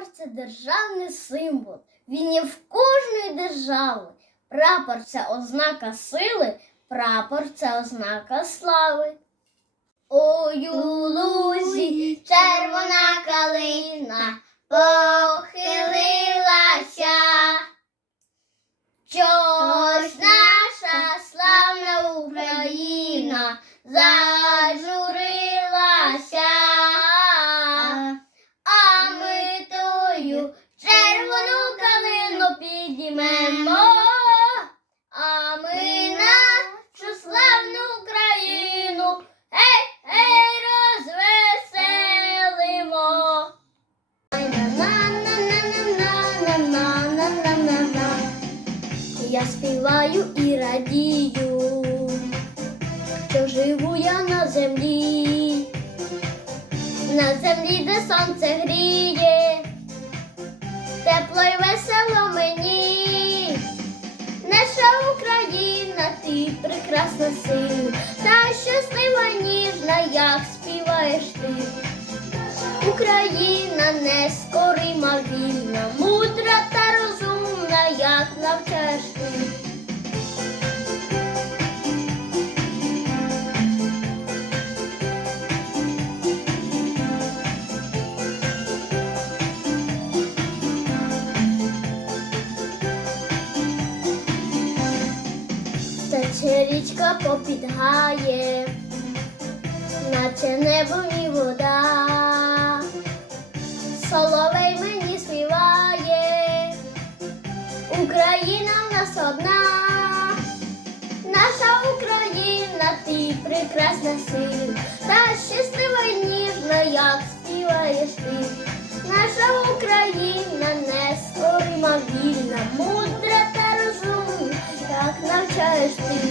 Прапор це державний символ. Він є в кожної держави. Прапор це ознака сили, прапор це ознака слави. У лузі червона калина похилилася. Чогось наша славна Україна зажурилася, піднімемо, а ми нашу славну Україну гей, гей, розвеселимо. Я співаю і радію, що живу я на землі, на землі, де сонце гріє. Прекрасна син, та щаслива ніжна, як співаєш ти. Україна нескорима вільна, мудра та розумна, як навчаєш ти. Тече річка попідгає, наче небо ні вода. Соловей мені співає, Україна в нас одна, наша Україна, ти прекрасна сильна, та щаслива й ніжна, як співаєш ти. Наша Україна не нескорима вільна, してる。